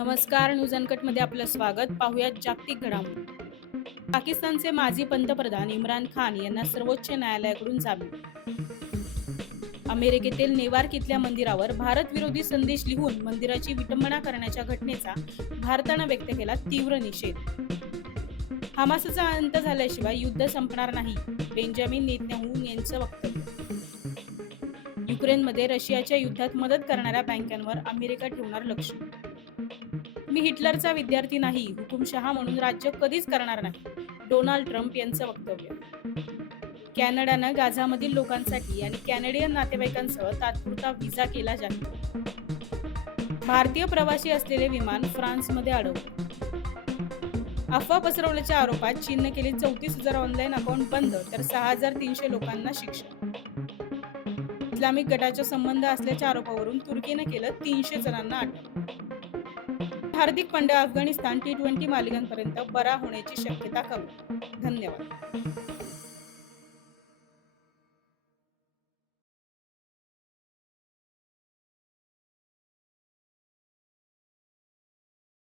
नमस्कार. न्यूज अनकटमध्ये आपलं स्वागत. पाहुयात जागतिक घडामोडी. पाकिस्तानचे माजी पंतप्रधान इम्रान खान यांना सर्वोच्च न्यायालयाकडून जामीन. अमेरिकेतील नेवार्क इथल्या मंदिरावर भारत विरोधी संदेश लिहून मंदिराची विटंबना करण्याच्या घटनेचा भारतानं व्यक्त केला तीव्र निषेध. हमासचा अंत झाल्याशिवाय युद्ध संपणार नाही, बेंजामिन नेतन्याहू यांचं वक्तव्य. युक्रेनमध्ये रशियाच्या युद्धात मदत करणाऱ्या बँकांवर अमेरिका ठेवणार लक्ष. मी हिटलरचा विद्यार्थी नाही, हुकुमशहा म्हणून राज्य कधीच करणार नाही, डोनाल्ड ट्रम्प यांचं वक्तव्य. कॅनडानं गाझामधील लोकांसाठी आणि कॅनेडियन नातेवाईकांसह तात्पुरता व्हिसा केला जाहीर. भारतीय प्रवासी असलेले विमान फ्रान्समध्ये अडवलं. अफवा पसरवल्याच्या आरोपात चीनने केले 34,000 ऑनलाईन अकाउंट बंद, तर 6,300 लोकांना शिक्षा. इस्लामिक गटाचा संबंध असल्याच्या आरोपावरून तुर्कीने केलं 300 जणांना अटक. हार्दिक पांड्या अफगाणिस्तान T20 मालिकांपर्यंत बरा होण्याची शक्यता कमी. धन्यवाद.